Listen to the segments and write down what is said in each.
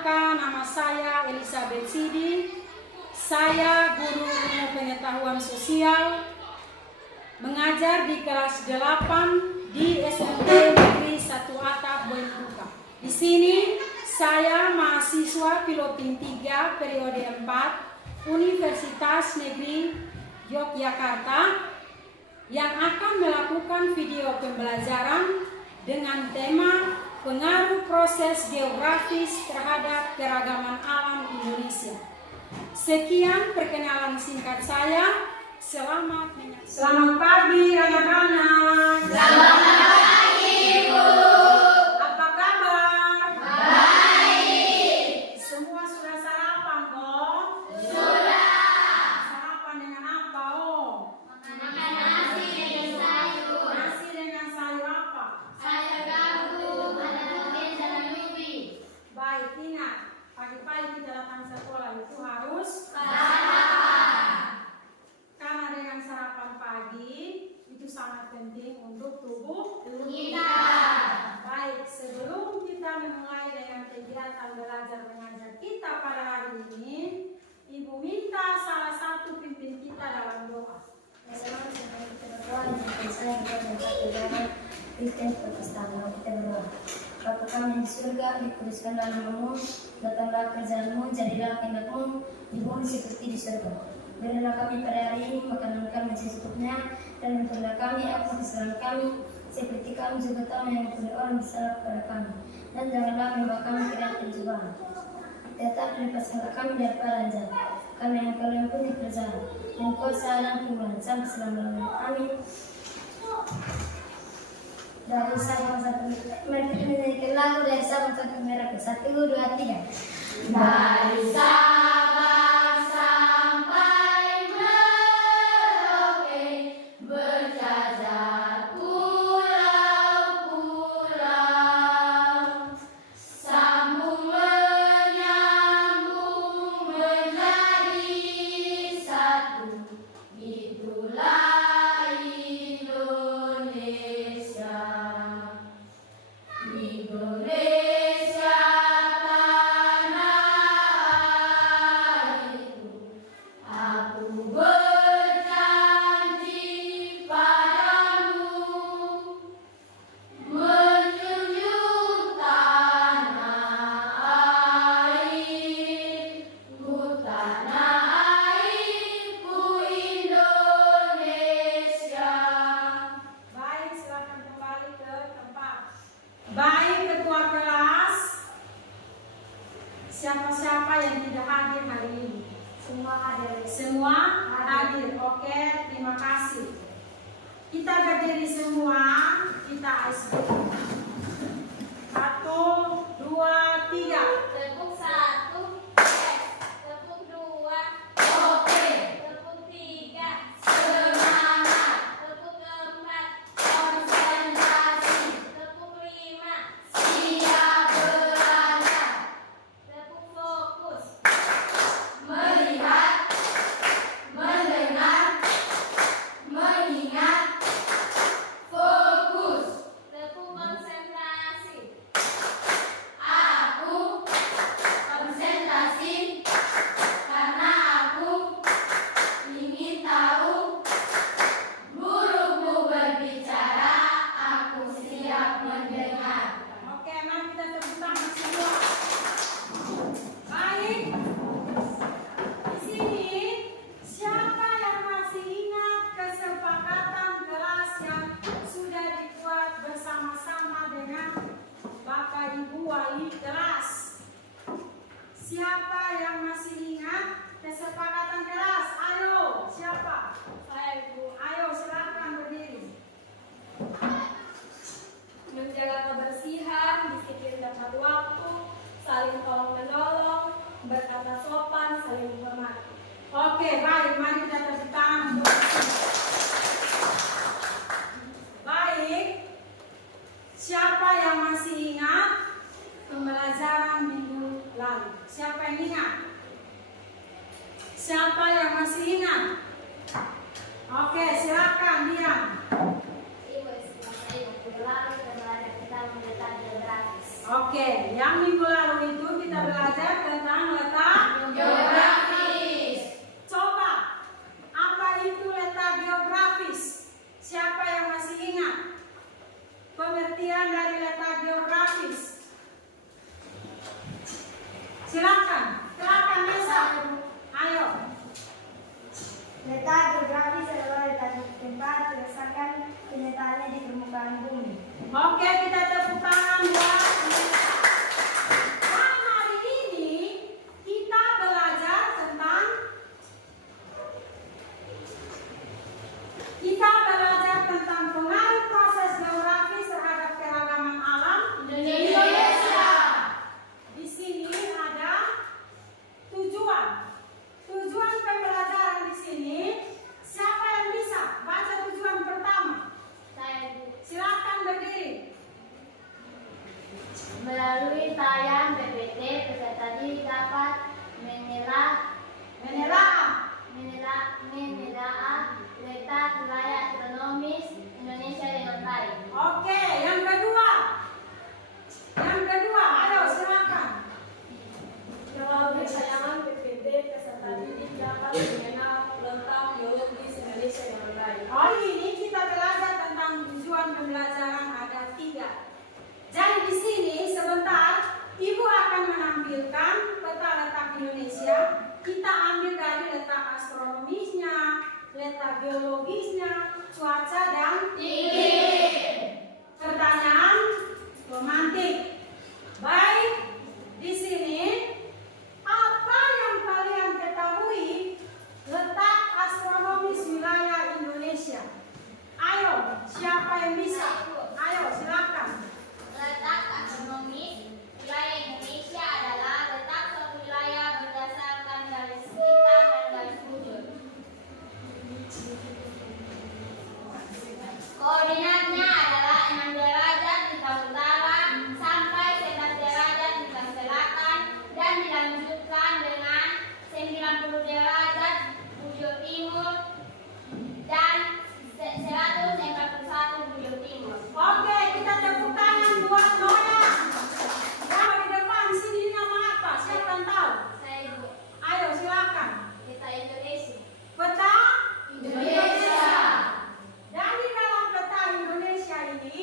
Perkenalkan, nama saya Elizabeth Sidi. Saya guru ilmu pengetahuan sosial, mengajar di kelas 8 di SMP Negeri 1 Atap Boimbuka. Di sini saya mahasiswa Piloting 3 periode 4 Universitas Negeri Yogyakarta yang akan melakukan video pembelajaran dengan tema pengaruh proses geografis terhadap keragaman alam Indonesia. Sekian perkenalan singkat saya. Selamat pagi anak-anak. Selamat pagi, Ibu. Apa kabar? Baik. Semua sudah sarapan kok? Sudah. Sarapan dengan apa? Makan nasi dengan sayur. Nasi dengan sayur apa? Sayur gabung, ada toge dan ubi. Baik, ingat, pagi-pagi kita datang sekolah itu harus Sarapan. karena dengan sarapan pagi itu sangat penting untuk tubuh Kita. Baik, sebelum kita memulai dengan kegiatan belajar mengajar kita pada hari ini, Ibu minta salah satu pimpin kita dalam doa. Bapa kami di surga, dikuduskanlah namamu, datanglah kerjaanmu, jadilah kehendakmu di bumi seperti di surga. Berilah kami pada hari ini makanan kami secukupnya, dan ampunilah kami akan kesalahan kami, seperti kami juga tahu yang ampuni orang bersalah kepada kami. Dan janganlah membawa kami ke dalam pencobaan, tetapi lepaskanlah kami daripada jahat. Karena yang kau ampuni kerjaan, dan kuasa dan kemuliaan sampai selama-lamanya. Amin. Dari Sabang sampai Merauke, menyanyikan lagu dari Sabang sampai Merauke. 1, 2, 3. Dari Sabang sampai Merauke, berjajar pulau-pulau, sambung menyambung menjadi satu, itulah Indonesia. Indonesia tanah airku, aku berjanji padamu, menjunjung tanah airku Indonesia. Baik, silakan kembali ke tempat. Baik, ketua kelas. Siapa-siapa yang tidak hadir hari ini? Semua hadir. Semua hadir. Oke, terima kasih. Kita berdiri semua, kita icebreaker. 1, 2, 3. Tepuk 1, yes. Tepuk 2, oke. Tepuk 3, semangat. Tepuk 4, konsentrasi. Tepuk 5, siap belajar. Tepuk fokus, melihat, mendengar, mengingat, fokus. Tepuk konsentrasi. Aku konsentrasi karena aku ingin tahu. Guruku berbicara, aku siap mendengar. Oke, mari kita tepuk tangan semua. Baik. Di sini siapa yang masih ingat kesepakatan kelas yang sudah dibuat bersama-sama dengan Bapak Ibu wali kelas? Siapa yang masih ingat kesepakatan kelas? Ayo, siapa? Saya Ibu. Ayo, silakan berdiri. Menjaga kebersihan, disiplin tepat waktu, saling tolong menolong, berkata sopan, saling menghormati. Oke, baik. Mari kita tepuk tangan untuk baik. Siapa yang masih ingat pembelajaran minggu lalu? Siapa yang ingat? Siapa yang masih ingat? Oke, silakan diam. Ibu, saya waktu lalu kita belajar kita mendetak geografis. Oke, yang minggu lalu itu kita belajar Oke, kita tepuk tangan buat mereka. Dan hari ini kita belajar tentang pengaruh proses geografis terhadap keragaman alam Indonesia. Di sini ada tujuan. Tujuan pembelajaran di sini. Siapa yang bisa baca tujuan pertama? Saya, Bu. Silakan berdiri. Melalui tayang PPT, peserta didik dapat menelaah letak wilayah astronomis Indonesia dengan baik. Oke, yang kedua. Ayo silakan. Melalui tayangan PPT, peserta didik dapat mengenal letak geologis Indonesia dengan baik. Hari ini kita belajar tentang tujuan pembelajaran ada 3. Jadi di sini sebentar Ibu akan menampilkan peta letak Indonesia. Kita ambil dari letak astronomisnya, letak geologisnya, cuaca dan iklim. Pertanyaan romantik. Baik, di sini apa yang kalian ketahui letak astronomis wilayah Indonesia? Ayo, siapa yang bisa? Ayo, silakan. Letak astronomis wilayah Indonesia adalah letak suatu wilayah berdasarkan garis bintang dan garis bujur. Koordinatnya adalah 6 derajat bintang utara sampai 11 derajat bintang selatan dan dilanjutkan dengan 90 derajat bujur timur dan 141 bujur timur. Oke, kita tepuk tangan buat Noya. Yang di depan sini nama apa? Siapa yang tahu? Saya, Bu. Ayo, silakan. Kita Indonesia. Peta Indonesia. Dan di dalam peta Indonesia ini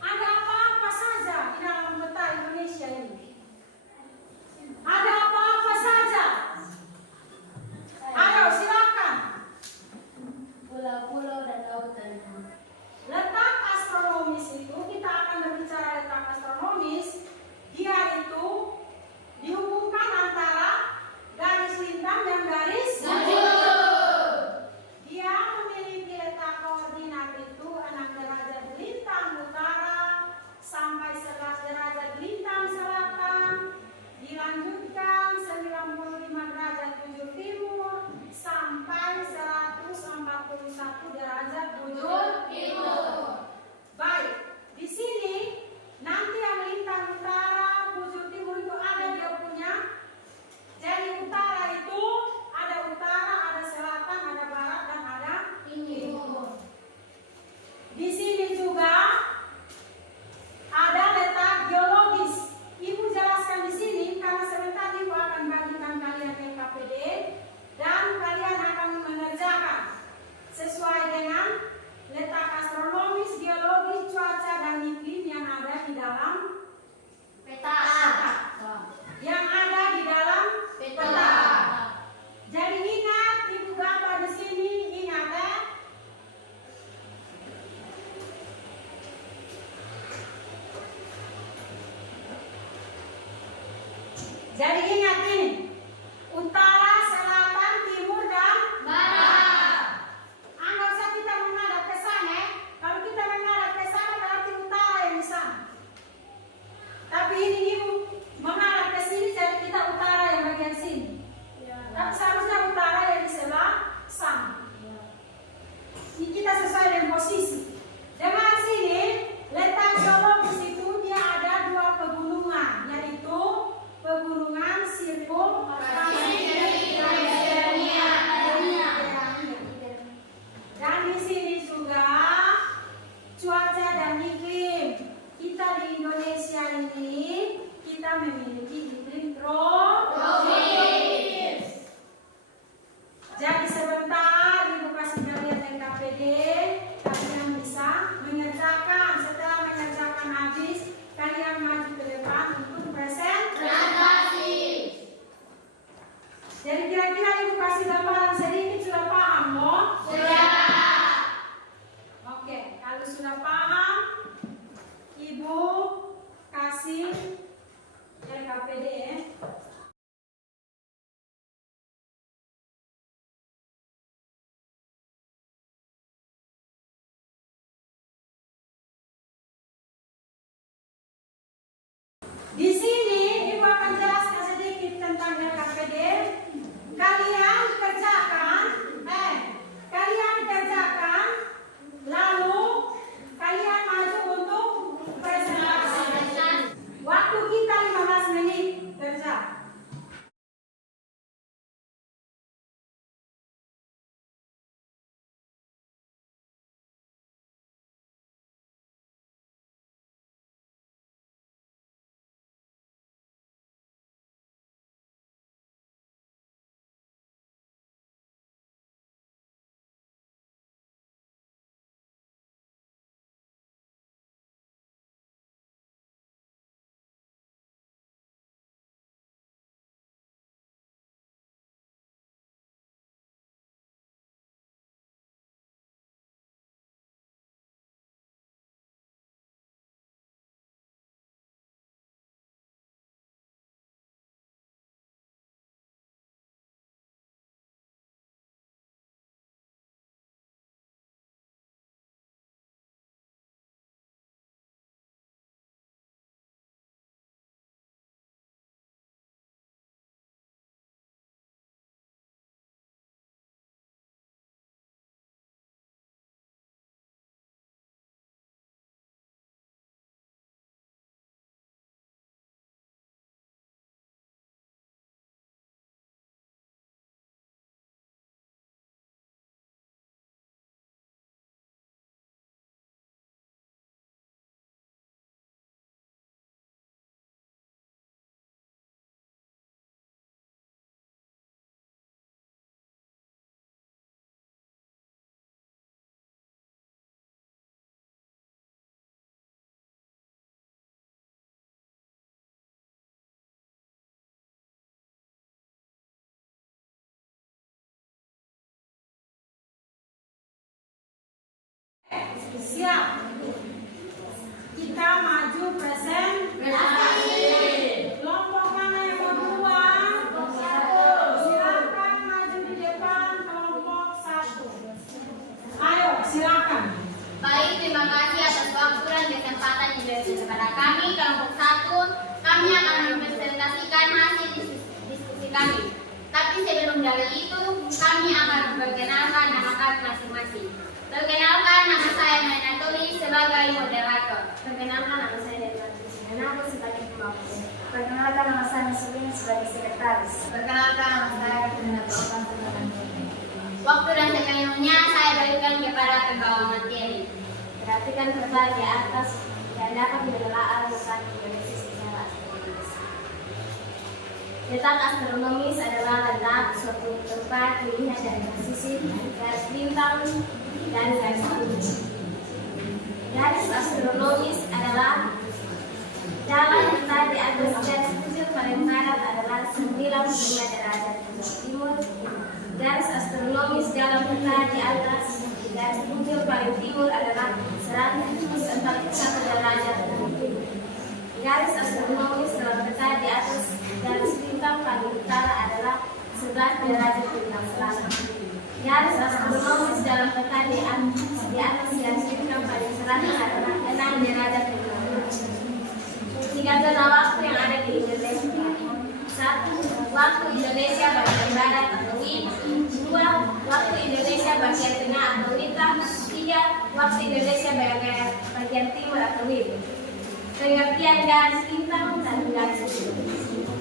ada apa-apa saja di dalam peta Indonesia ini? Ada apa-apa saja? Ayo, silakan. Pulau-pulau dan lautan. Letak astronomis itu, kita akan berbicara letak astronomis. Dia itu dihubungkan antara garis lintang dan garis bujur. Dia memiliki letak koordinat itu 6 derajat lintang utara sampai 11 derajat lintang selatan, dilanjutkan 95 derajat bujur timur sampai 141 derajat bujur timur. Baik, di sini nanti yang lintang utara, bujur timur itu ada dia punya. Jadi utara itu ada utara, ada selatan, ada barat dan ada timur. Di sini juga ada letak geologis. Ibu jelaskan di sini karena sebentar Ibu akan bagikan kalian LKPD dan kalian akan mengerjakan sesuai dengan letak astronomis, geologis, cuaca dan iklim yang ada di dalam Peta. yang ada di dalam peta. Jadi ingat, Ibu gambar di sini, ingat ya. Jadi ingat ini, utara, selatan, timur dan Barat. anggap saja kita menghadap ke sana. Kalau kita menghadap ke sana berarti utara yang di sana. Tapi ini Ibu menghadap ke sini, jadi kita utara yang bagian sini. Tapi seharusnya utara yang di sebelah sana. Ini kita sesuai dengan posisi. Dengan sini letak geologis itu dia ada 2 pegunungan, yaitu pegunungan Sirkum dan di sini juga cuaca dan iklim. Kita di Indonesia ini kita memiliki iklim tropis. Jadi sebentar Ibu kasih kalian LKPD, kalian bisa mengerjakan. Setelah mengerjakan habis, kalian maju ke depan untuk presentasi. Jadi kira-kira Ibu kasih gambaran sedikit, sudah paham loh? Sudah. Oke, kalau sudah paham, Ibu kasih RKPD ya. Di sini Ibu akan jelaskan sedikit tentang RKPD. Kalian kerjakan, lalu kalian maju untuk presentasi. Waktu kita 15 menit kerja. Siap. Kita maju presentasi. Kelompok mana yang mau duluan? Silakan maju di depan kelompok 1. Ayo, silakan. Baik, terima kasih atas waktu dan kesempatan yang diberikan kepada kami kelompok 1. Kami akan mempresentasikan hasil diskusi kami. Tapi sebelum dari itu, kami akan memperkenalkan nama kami masing-masing. Perkenalkan, nama saya Mainaturi sebagai moderator. Perkenalkan, nama saya Dewan Aku sebagai pembawa. Perkenalkan, nama saya Nasurin sebagai sekretaris. Perkenalkan, nama saya Renata. Waktu dan sepenuhnya saya berikan kepada pembawa materi. Perhatikan verbal di atas dan dapat menelaah bukan analisis secara astronomis. Letak astronomis adalah letak suatu tempat dilihat dari posisi garis bintang dan garis bumi. Garis astronomis adalah jalan peta di atas garis bujur paling barat adalah 95 derajat timur. Garis astronomis dalam peta di atas garis bujur paling timur adalah 141 derajat timur. Garis astronomis dalam peta di atas garis bintang paling utara adalah 11 derajat bintang selatan. Garis astronomis dalam peta di atas garis bintang paling selatan adalah 6 derajat bintang. 3 zona waktu yang ada di Indonesia. 1. Waktu Indonesia bagian barat atau WIB. 2. Waktu Indonesia bagian tengah atau WITA. 3. Waktu Indonesia bagian timur atau WIB. Pengertian garis bintang dan garis bujur.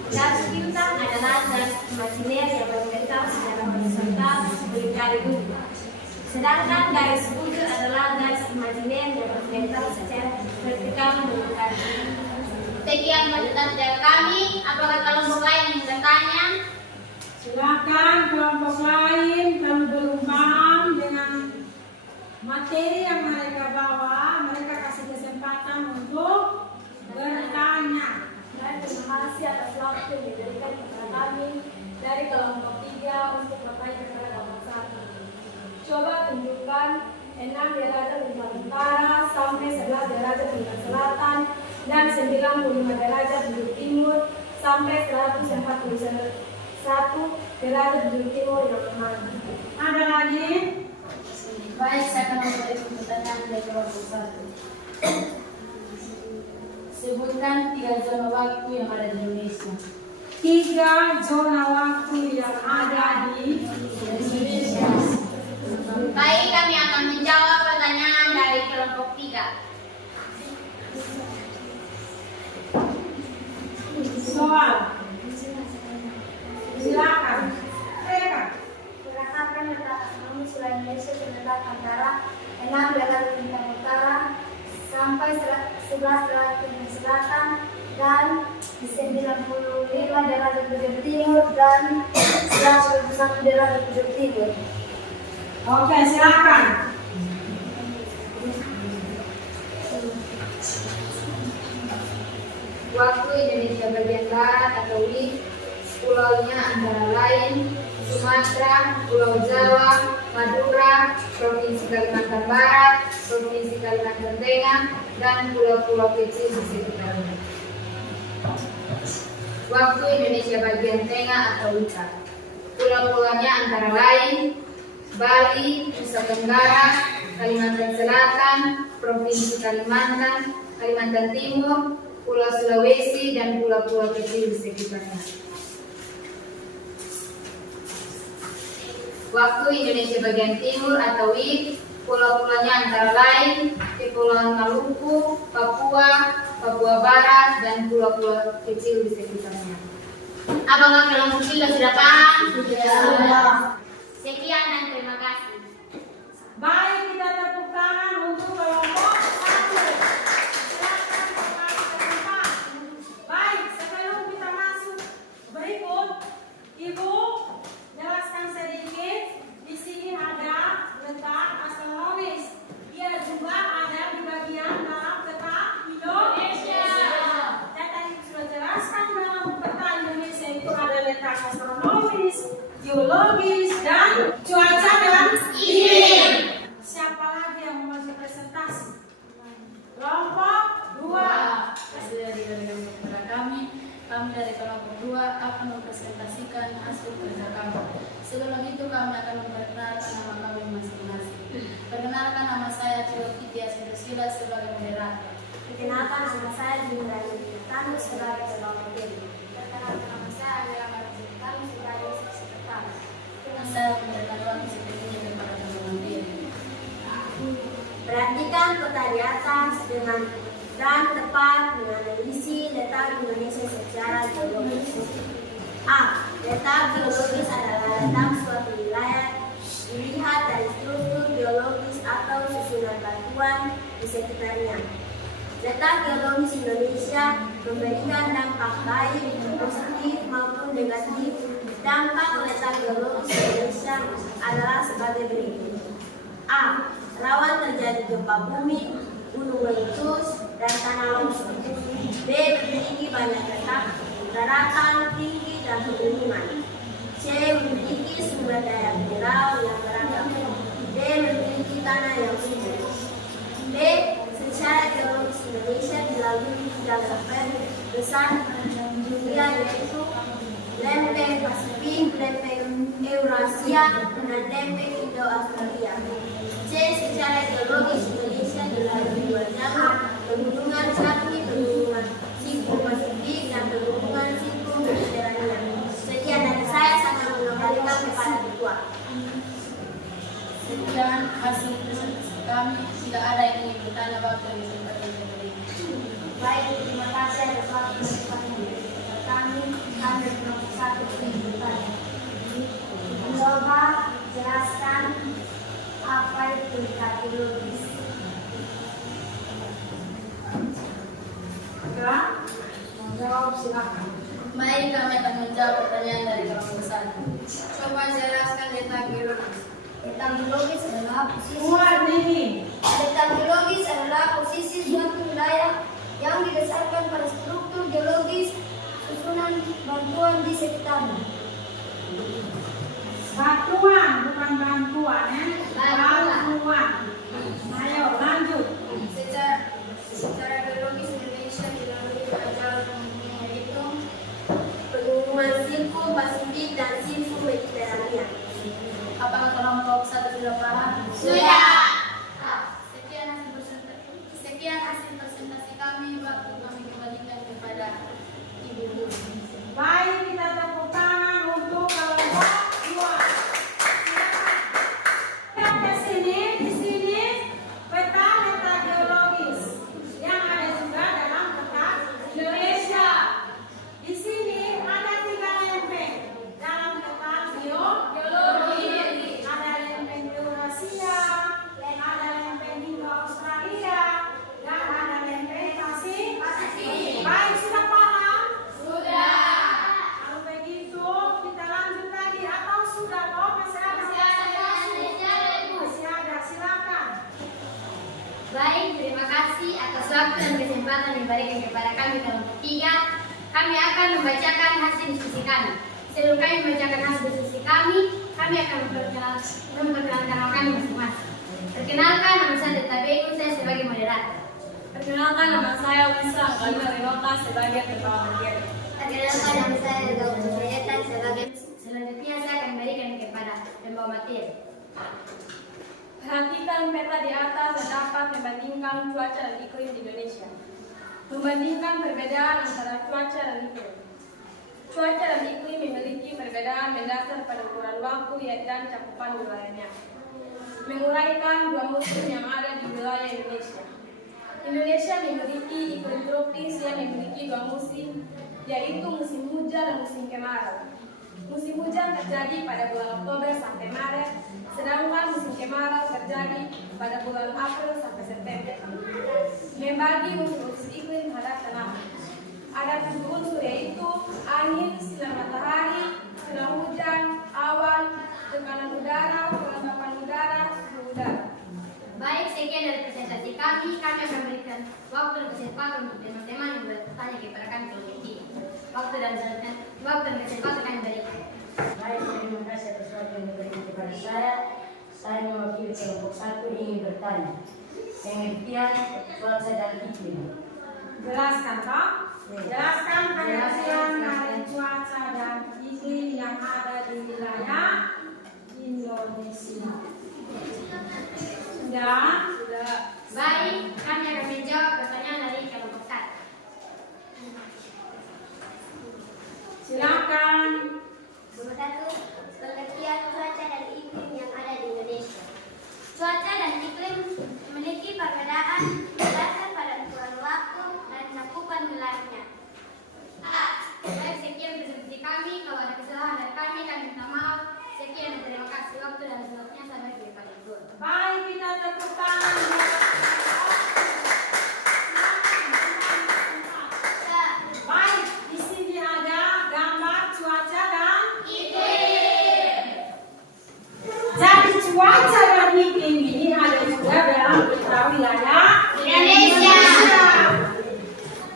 Garis bintang adalah garis imajiner yang membentang secara horizontal melingkari bumi. Sedangkan garis bujur adalah garis imajiner yang membentang secara vertikal melingkari bumi. Sekian penjelasan dari kami. Apakah kelompok lain yang bertanya? Silakan kelompok lain kalau belum paham dengan materi yang mereka bawa, mereka kasih kesempatan untuk bertanya. Terima kasih atas waktu yang diberikan kepada kami dari kelompok 3 untuk bertanya kepada kelompok 1. Coba tunjukkan 6 derajat lintang utara sampai 11 derajat lintang selatan, dan 95 derajat bujur timur sampai 141 derajat bujur timur yang bermana. Ada lagi? Baik, saya akan memberi pertanyaan dari kelompok 1. Sebutkan 3 zona waktu yang ada di Indonesia. 3 zona waktu yang ada di Indonesia. Baik, kami akan menjawab pertanyaan dari kelompok 3. Soal. Silakan. Mereka. Berdasarkan data astronomi seluruh Indonesia terletak antara 6 derajat lintang utara sampai 11 derajat lintang selatan dan 95 derajat bujur timur dan 101 derajat bujur timur. Oke, silakan. Waktu Indonesia bagian barat atau WIB, pulaunya antara lain Sumatera, Pulau Jawa, Madura, Provinsi Kalimantan Barat, Provinsi Kalimantan Tengah, dan pulau-pulau kecil di sekitarnya. Waktu Indonesia bagian tengah atau WITA, pulau-pulaunya antara lain Bali, Nusa Tenggara, Kalimantan Selatan, Provinsi Kalimantan, Kalimantan Timur, Pulau Sulawesi, dan pulau-pulau kecil di sekitarnya. Waktu Indonesia bagian timur atau WIB, pulau-pulaunya antara lain Kepulauan Maluku, Papua, Papua Barat, dan pulau-pulau kecil di sekitarnya. Apakah kelompok 3 sudah paham? Sudah. Sekian dan terima kasih. Baik, kita tepuk tangan untuk kelompok 1. Silakan kembali ke tempat. Baik, sebelum kita masuk berikut, Ibu jelaskan sedikit. Di sini ada letak astronomis. Ia juga ada di bagian dalam peta Indonesia. Dan tadi sudah jelaskan dalam peta Indonesia itu ada letak astronomis, geologis, dan cuaca dan iklim. Siapa lagi yang mau masuk presentasi? Kelompok 2. Sudah diberikan kepada kami dari kelompok 2 akan mempresentasikan hasil kerja kami. Sebelum itu kami akan memperkenalkan nama kami masing-masing. Perkenalkan, nama saya Trioti Tiasindusila sebagai moderator. Perkenalkan, nama saya Dinda Yudhitanu sebagai kelompok B. Perkenalkan, nama saya adalah Martin kami sebagai sekretaris. Saya memberikan waktu sepertinya kepada teman-teman diri. Perhatikan peta di atas dengan dan tepat menganalisi letak Indonesia secara geologis. A. Letak geologis adalah letak suatu wilayah dilihat dari struktur geologis atau susunan batuan di sekitarnya. Letak geologis Indonesia memberikan dampak baik, positif maupun negatif. Dampak letak geologis Indonesia adalah sebagai berikut. A. Rawan terjadi gempa bumi, gunung meletus, dan tanah longsor. B. Memiliki banyak letak, daratan tinggi, dan pegunungan. C. Memiliki sumber daya mineral yang beragam. D. Memiliki tanah yang subur. B. Secara geologis Indonesia dilalui 3 lempeng besar dunia, yaitu lempeng Pasifik, lempeng Eurasia, dan lempeng Indo-Australia. C. Secara geologis Indonesia dilalui 2 jalur, pegunungan Kaki, pegunungan Siku Pasifik, dan pegunungan Siku Mediterania. Sekian dari saya mengembalikan kepada ketua. Sekian hasil presentasi kami. Tidak ada yang ingin bertanya waktu yang disempatkan ini. Baik, terima kasih atas waktu dan kesempatan kami. Kami nomor 1 ingin bertanya. Coba jelaskan apa itu letak geologis. Enggak? Mau jawab silakan. Mari kami akan menjawab pertanyaan dari kelompok 1. Coba jelaskan letak geologis. Letak geologis adalah posisi suatu wilayah yang didasarkan pada struktur geologis susunan batuan di sekitarnya. Batuan, bukan bantuan ya. Bantuan. Ayo lanjut. Secara biologis Indonesia dilalui beragam menghitung Pengumuman Silfo Pasifik dan Silfo Mediterania. apakah kelompok satu sudah paham? Sudah. Sekian hasil presentasi kami, waktu kami kembalikan kepada Ibu Guru. Baik, kita tepuk tangan untuk kelompok 2. Silakan ke sini, di sini peta geologis yang ada juga dalam peta Indonesia. Di sini ada 3 lempeng dalam peta geologi. Ada lempeng Eurasia, ada lempeng Indo Australia, dan ada lempeng Pasifik. Baik, sudah paham? Kalau begitu kita lanjut lagi atau sudah kok masih ada? Masih ada, silakan. Baik, terima kasih atas waktu dan kesempatan yang diberikan kepada kami kelompok 3. Kami akan membacakan hasil diskusi kami. Sebelum kami membacakan hasil diskusi kami akan memperkenalkan nama kami masing-masing. Perkenalkan, nama saya Deta Bego, saya sebagai moderator. Perkenalkan, nama saya Wisa Anggalina Renota sebagai ketua materi. Perkenalkan, nama saya Deta Ujian sebagai selanjutnya saya akan memberikan kepada pembawa materi. Perhatikan peta di atas dan dapat membandingkan cuaca dan iklim di Indonesia. Membandingkan perbedaan antara cuaca dan iklim. Cuaca dan iklim memiliki perbedaan mendasar pada ukuran waktu dan cakupan wilayahnya. Menguraikan 2 musim yang ada di wilayah Indonesia. Indonesia memiliki iklim tropis yang memiliki 2 musim, yaitu musim hujan dan musim kemarau. Musim hujan terjadi pada bulan Oktober sampai Maret, sedangkan musim kemarau terjadi pada bulan April sampai September. Membagi unsur-unsur iklim terhadap tanaman. Ada 7 unsur yaitu angin, sinar matahari, curah hujan, awan, tekanan udara, kelembapan udara, suhu udara. Baik, sekian dari presentasi kami. Kami akan memberikan waktu dan kesempatan untuk teman-teman yang bertanya kepada kami kelompok 3. Waktu dan kesempatan kami berikan. Baik, terima kasih atas waktu yang diberikan kepada saya. Saya mewakili kelompok 1 ingin bertanya. Pengertian cuaca dan iklim. Jelaskan Pak. Jelaskan pengertian dari cuaca dan iklim yang ada di wilayah Indonesia. Sudah? Baik, kami akan menjawab pertanyaan dari kelompok 1. Silakan. Nomor 1, pengertian cuaca dan iklim yang ada di Indonesia. Cuaca dan iklim memiliki perbedaan berdasar pada ukuran waktu dan cakupan wilayahnya. Baik, sekian presentasi kami. Kalau ada kesalahan dari kami minta maaf. Sekian, terima kasih. Waktu dan selanjutnya saya beri kepada Ibu. Baik, kita tepuk tangan. Baik, di sini ada gambar cuaca dan iklim. Jadi cuaca dan iklim ini ada juga dalam peta wilayah Indonesia.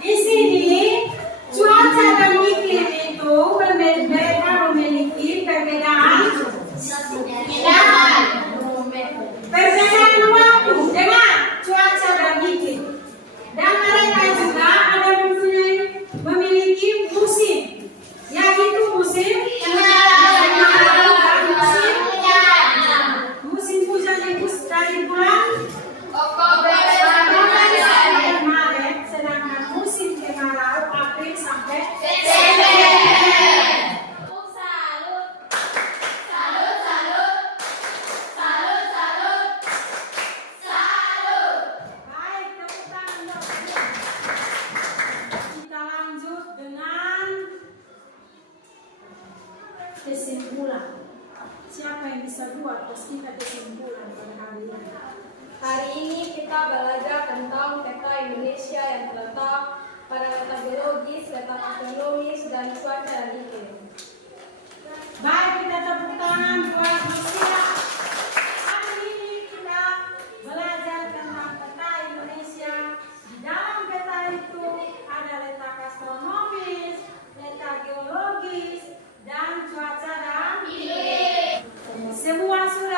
Di sini cuaca dan iklim itu mereka memiliki perbedaan waktu dengan cuaca dan iklim. Dan mereka juga ada memiliki musim, yaitu musim kemarau dan musim hujan itu dari bulan Oktober sampai Maret, sedangkan musim kemarau April sampai Baik, tepuk tangan dong. Kita lanjut dengan kesimpulan. Siapa yang bisa buat kita kesimpulan pada hari ini? Hari ini kita belajar tentang peta Indonesia yang terletak pada letak geologis, letak astronomis, dan cuaca dan iklim. Baik, kita tepuk tangan buat Lucia. Hari ini kita belajar tentang peta Indonesia. Di dalam peta itu ada letak astronomis, letak geologis, dan cuaca dan iklim. Semua sudah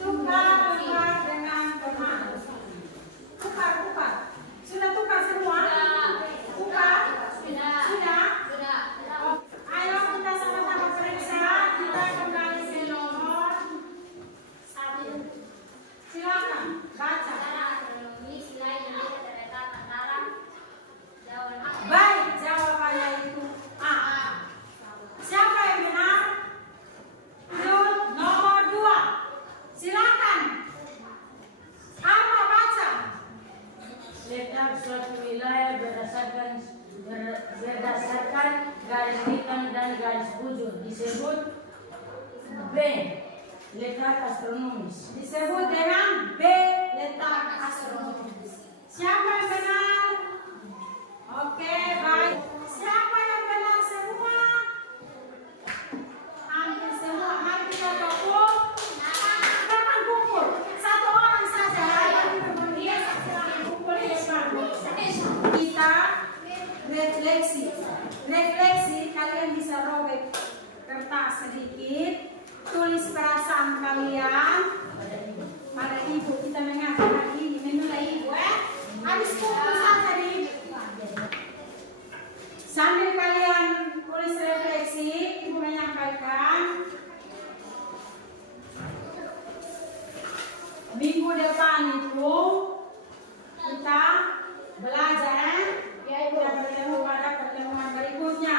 Tukar dengan teman. Tukar. Sudah tukar semua? Tukar? Sudah? Oh, ayo kita sama-sama periksa. Kita kembali ke nomor 1. Silakan baca. Baik, jawabannya itu A. Siapa yang benar? Nomor 2. Silakan. Apa baca? Letak suatu wilayah berdasarkan garis hitam dan garis bujur disebut B. Letak astronomis. Disebut dengan B. Letak astronomis. Siapa yang benar? Oke, baik. Siapa yang benar semua? Hampir semua. Mari kita kumpul. Kapan kumpul? Satu orang saja. Kumpul kita refleksi. Kalian bisa robek kertas sedikit. Tulis perasaan kalian pada ibu. Kita mengajar ini menilai ibu. Habis kumpul saja di ibu. Sambil kalian tulis refleksi, ibu menyampaikan minggu depan itu kita belajar dan bertemu pada pertemuan berikutnya.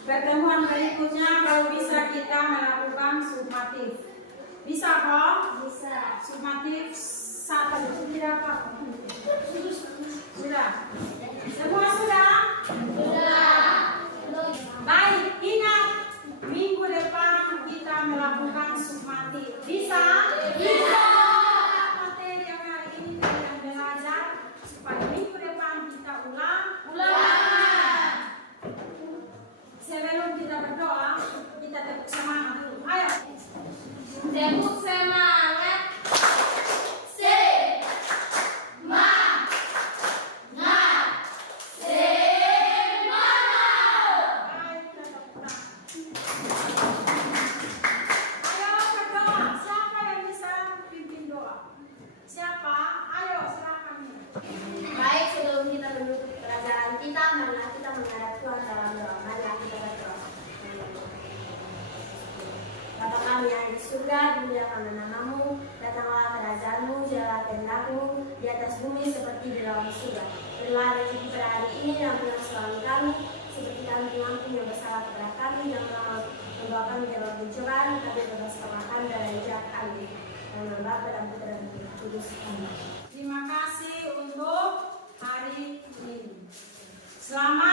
Pertemuan berikutnya kalau bisa kita melakukan sumatif. Bisa kok? Bisa. Sumatif 1 tidak apa? Sudah. Semua sudah? Sudah. Baik, ingat minggu depan kita melakukan sumatif. Bisa? Bisa. Materi yang hari ini kalian belajar supaya minggu depan kita ulang. Sebelum kita berdoa, kita tepuk semangat dulu. Ayo. Tepuk semangat. Baik, kita tepuk tangan. Ayo berdoa. Siapa yang bisa pimpin doa? Siapa? Ayo silakan. Baik, sebelum kita menutup pelajaran kita, marilah kita menghadap Tuhan dalam doa. Marilah kita berdoa. Bapa kami yang di surga, dimuliakanlah namamu, datanglah kerajaan-Mu, jadilah kehendak-Mu di atas bumi seperti di dalam surga. Berilah rezeki pada hari ini dan ampunilah kesalahan kami, seperti kami mengampuni yang bersalah kepada kami, dan janganlah membawa kami dalam pencobaan, tapi bebaskanlah kami dari jahat. Amin. Dalam nama Bapa dan Putra dan Roh Kudus. Amin. Terima kasih untuk hari ini. Selamat